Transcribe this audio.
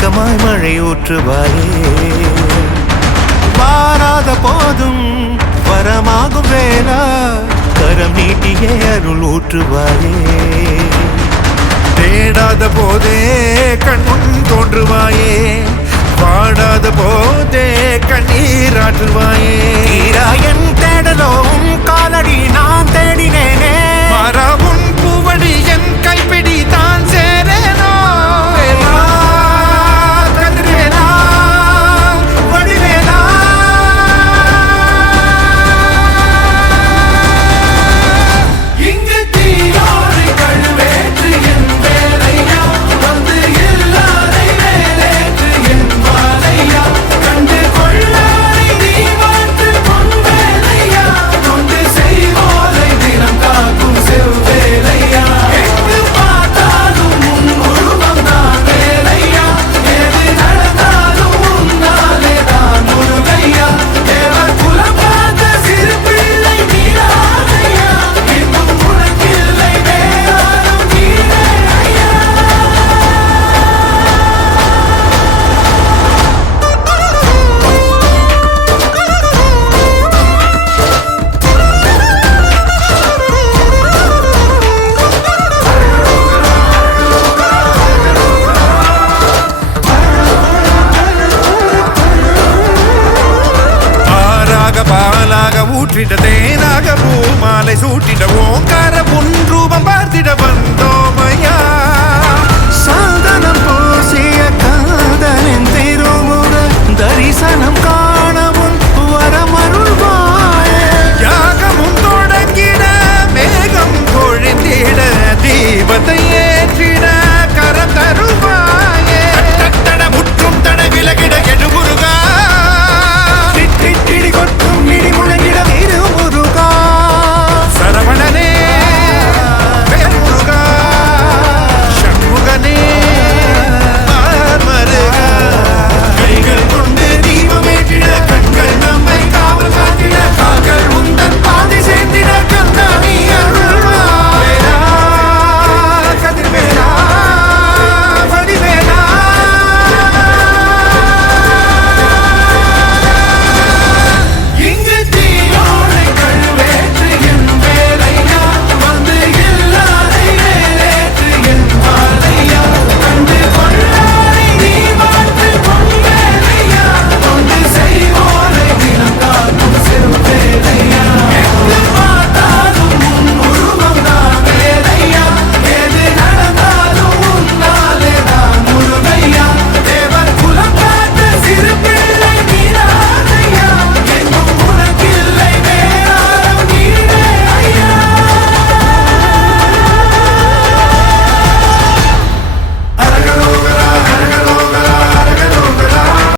மேகமாய் மழை ஊற்றுவாயே வாராத போதும் வரமாகும் வேளா கரம் நீட்டியே அருள் ஊற்றுவாயே தேடாத போதே கண்முன் தோன்றுவாயே பாடாத போதே கண்ணீராற்றுவாயே என் தேடலும் காலடி நான் தேடினேனே மரபுன் பூவடி என் கைப்பிடி தான் சேரேனோ கதிரேனா வடிவேலா இங்கு தீயோடு கழுவேற்று என் வேலையா வந்து இல்லாதை வேலேற்று என் வாழையா கண்டு கொள்ளாரை நீ மாற்று பொன் வேலையா கொண்டு செய்வோரை தினம் காக்கும் செவ்வேலையா எங்கு பார்த்தாலும் உன் உருவம் தான் வேலையா எது நடந்தாலும் உன்னாலே தான் முருகையா தேவர் குலம் பார்த்த சிறு பிள்ளை நீராதையா இன்னும் உனக்கில்லை வேறாரும் நீரே ஐயா ஆறாக பாலாக ஊற்றிட தேனாக பூமாலை சூட்டிட ஓங்க